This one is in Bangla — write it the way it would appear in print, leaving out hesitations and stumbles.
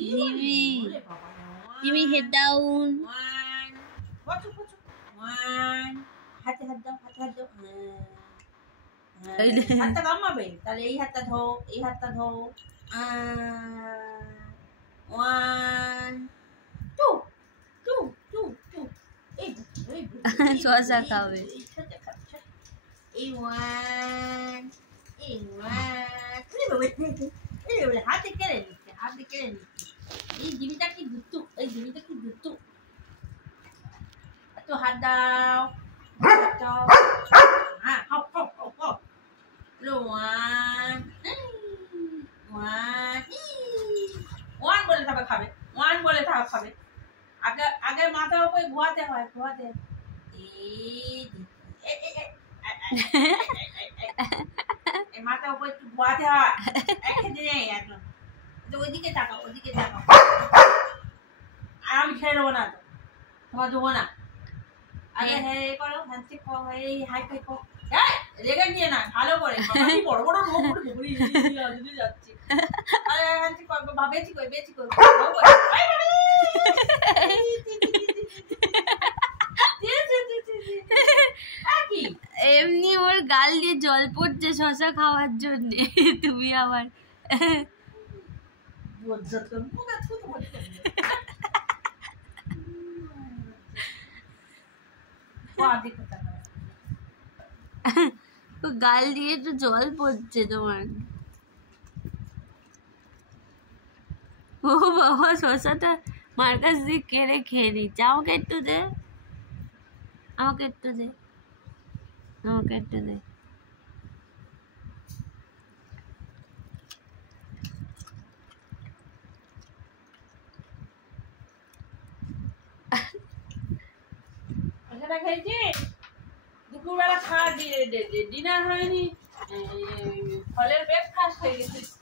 জিমি জিমি হেড ডাউন হাতে হাত দাও হাতটা কামাবে তাহলে এই হাতটা ধো এই হাতটা ধো 1 2 2 2 2 এই শসা খাবে এই 1 এই 1 হাতে কেড়ে নিচ্ছে এই জিনিসটা কি দুটু তো হাত দাও হ্যাঁ হপ হপ হপ হপ 1 বলে তারপর খাবে 1 বলে তারপর খাবে আগে মাথার উপরে ঘোরাতে হয় এই মাথার উপরে একটু ঘোরাতে হয় খেতে নেই একদম তো ওইদিকে তাকাও আর আমি খেয়ে নেবো না তো তোমার দেবো না আগে হ্যাঁ করো হ্যান্ডশেক করো এই হাই ফাই করো রেগে নিয়ে না ভালো করে বড় বড় মুখ করে ঘুরি যাচ্ছে আরে হ্যান্ডশেক করবো বেশি করে এমনি ওর গাল দিয়ে জল পড়ছে শসা খাওয়ার জন্য তুমি আবার গাল দিয়ে তো জল পড়ছে তোমার ও বাবা শসাটা মার কাছ দিয়ে কেড়ে খেয়ে নিচ্ছে আমাকে একটু দে খেয়েছি দুপুরবেলা খাওয়া ডিনার হয়নি ফলের ব্রেকফাস্ট হয়ে গেছে